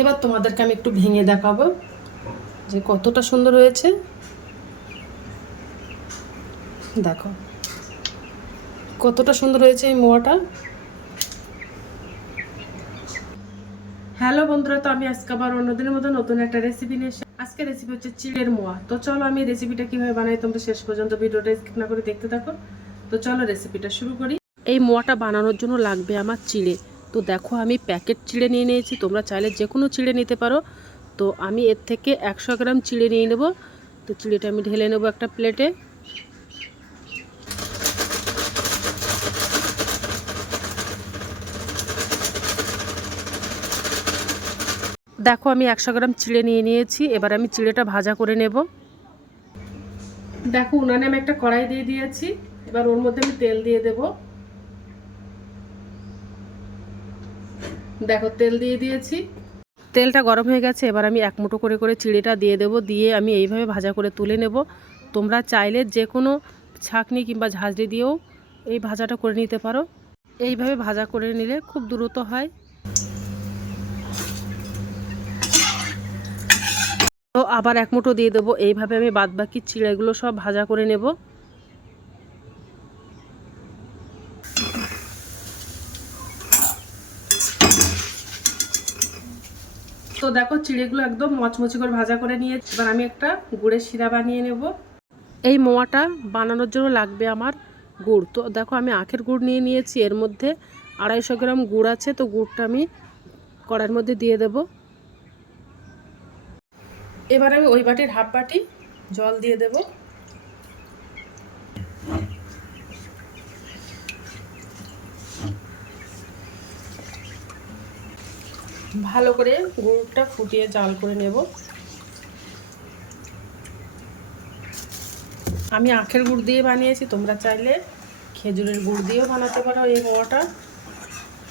এবার তোমাদেরকে আমি একটু ভেঙে দেখাবো যে কতটা সুন্দর হয়েছে। দেখো, কতটা সুন্দর হয়েছে এই মোয়াটা। হ্যালো বন্ধুরা, তো আমি আজকে আবার অন্যদিনের মতো নতুন একটা রেসিপি নিয়ে আজকে রেসিপি হচ্ছে চিড়ের মোয়া। তো চলো আমি রেসিপিটা কীভাবে বানাই তোমরা শেষ পর্যন্ত ভিডিওটা স্কিপ না করে দেখতে থাকো। তো চলো রেসিপিটা শুরু করি। এই মোয়াটা বানানোর জন্য লাগবে আমার চিড়ে। তো দেখো, আমি প্যাকেট চিড়ে নিয়ে নিয়েছি। তোমরা চাইলে যে কোনো চিড়ে নিতে পারো। তো আমি এর থেকে একশো গ্রাম চিড়ে নিয়ে নেব। তো চিড়েটা আমি ঢেলে নেব একটা প্লেটে। দেখো, আমি একশো গ্রাম চিড়ে নিয়ে নিয়েছি। এবার আমি চিড়েটা ভাজা করে নেব। দেখো, উনানে আমি একটা কড়াই দিয়ে দিয়েছি। এবার ওর মধ্যে আমি তেল দিয়ে দেব। দেখো, তেল দিয়ে দিয়েছি। তেলটা গরম হয়ে গেছে, এবার আমি এক মুঠো করে করে চিড়েটা দিয়ে দেব, দিয়ে আমি এইভাবে ভাজা করে তুলে নেব। তোমরা চাইলে যে কোনো ছাঁকনি কিংবা ঝাঁঝরি দিয়েও এই ভাজাটা করে নিতে পারো। এইভাবে ভাজা করে নিলে খুব দ্রুত হয়। তো আবার এক মুঠো দিয়ে দেবো, এইভাবে আমি বাদ বাকি চিড়েগুলো সব ভাজা করে নেব। তো দেখো চিড়েগুলো একদম মচমচি করে ভাজা করে নিয়ে এবার আমি একটা গুড়ের শিরা বানিয়ে নেব। এই মোয়াটা বানানোর জন্য লাগবে আমার গুড়। তো দেখো আমি আখের গুড় নিয়ে নিয়েছি। এর মধ্যে আড়াইশো গ্রাম গুড় আছে। তো গুড়টা আমি কড়ার মধ্যে দিয়ে দেব। এবার আমি ওই বাটির হাফ বাটি জল দিয়ে দেব। ভালো করে গুড়টা ফুটিয়ে জাল করে নেব। আমি আখের গুড় দিয়ে বানিয়েছি, তোমরা চাইলে খেজুরের গুড় দিয়েও বানাতে পারো এই মোয়াটা।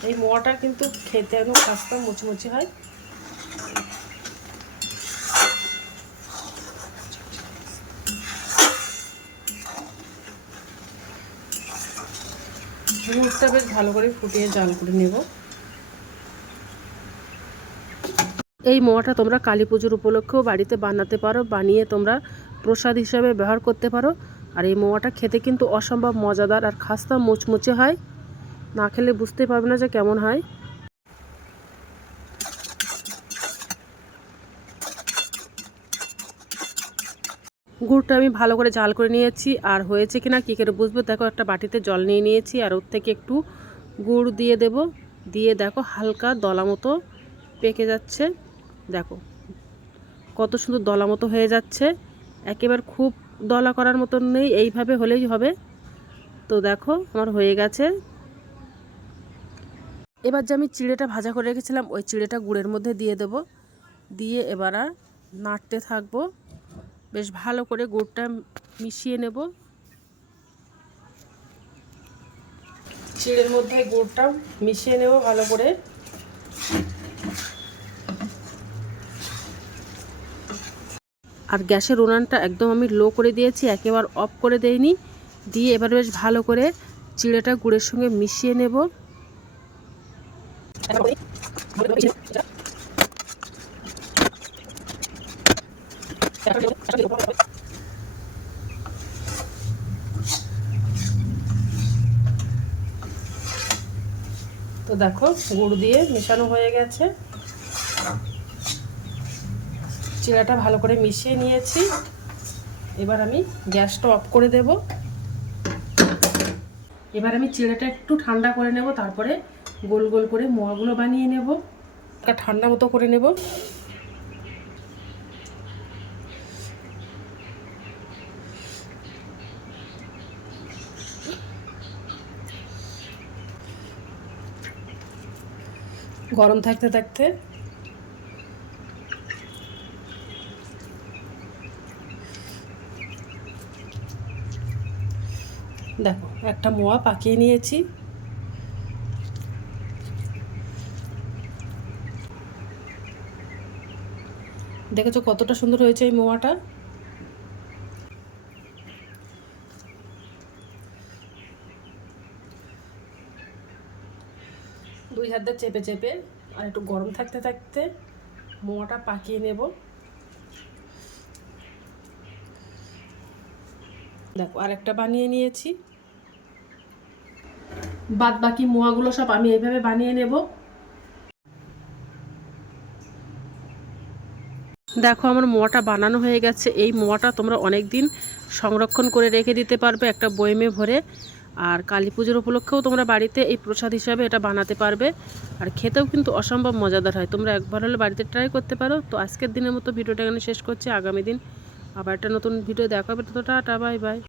এই মোয়াটা কিন্তু খেতে একদম খাস্তা মুচমুচি হয়। গুড়টা বেশ ভালো করে ফুটিয়ে জাল করে নেব। এই মোয়াটা তোমরা কালী পুজোর উপলক্ষেও বাড়িতে বানাতে পারো, বানিয়ে তোমরা প্রসাদ হিসাবে ব্যবহার করতে পারো। আর এই মোয়াটা খেতে কিন্তু অসম্ভব মজাদার আর খাস্তা মুচমুচে হয়। না খেলে বুঝতে পারবে না যে কেমন হয়। গুড়টা আমি ভালো করে জাল করে নিয়েছি। আর হয়েছে কিনা কী করে বুঝব? দেখো একটা বাটিতে জল নিয়ে নিয়েছি আর ওর থেকে একটু গুড় দিয়ে দেব। দিয়ে দেখো হালকা দলা মতো পেকে যাচ্ছে। দেখো, কত সুন্দর দলা মতো হয়ে যাচ্ছে। একেবারে খুব দলা করার মতন নেই, এইভাবে হলেই হবে। তো দেখো, আমার হয়ে গেছে। এবার যে আমি চিড়েটা ভাজা করে রেখেছিলাম, ওই চিড়েটা গুড়ের মধ্যে দিয়ে দেব। দিয়ে এবার আর নাড়তে থাকব। বেশ ভালো করে গুড়টা মিশিয়ে নেব। চিড়ের মধ্যে গুড়টা মিশিয়ে নেব ভালো করে। আর গ্যাসের উনানটা একদম আমি লো করে দিয়েছি, একেবারে অফ করে দেইনি। দিয়ে এবার বেশ ভালো করে চিড়েটা গুড়ের সঙ্গে মিশিয়ে নেব। তো দেখো, গুড় দিয়ে মেশানো হয়ে গেছে। চিড়াটা ভালো করে মিশিয়ে নিয়েছি। এবার আমি গ্যাসটা অফ করে দেব। এবার আমি চিড়াটা একটু ঠান্ডা করে নেব, তারপরে গোল গোল করে মোয়াগুলো বানিয়ে নেব। ঠান্ডা মতো করে নেব। গরম থাকতে থাকতে দেখো, একটা মোয়া পাকিয়ে নিয়েছি। দেখেছ কতটা সুন্দর হয়েছে এই মোয়াটা? দুই হাত চেপে চেপে আর একটু গরম থাকতে থাকতে মোয়াটা পাকিয়ে নেব। দেখো আরেকটা বানিয়ে নিয়েছি। বাদ বাকি মোয়াগুলো সব আমি এইভাবে বানিয়ে নেব। দেখো আমার মোয়াটা বানানো হয়ে গেছে। এই মোয়াটা তোমরা অনেক দিন সংরক্ষণ করে রেখে দিতে পারবে একটা বয়মে ভরে। আর কালী পুজোর উপলক্ষেও তোমরা বাড়িতে এই প্রসাদ হিসাবে এটা বানাতে পারবে। আর খেতেও কিন্তু অসম্ভব মজাদার হয়। তোমরা একবার হলে বাড়িতে ট্রাই করতে পারো। তো আজকের দিনের মতো ভিডিওটা এখানে শেষ করছি। আগামী দিন আবার একটা নতুন ভিডিও দেখা হবে তো টাটা বাই বাই।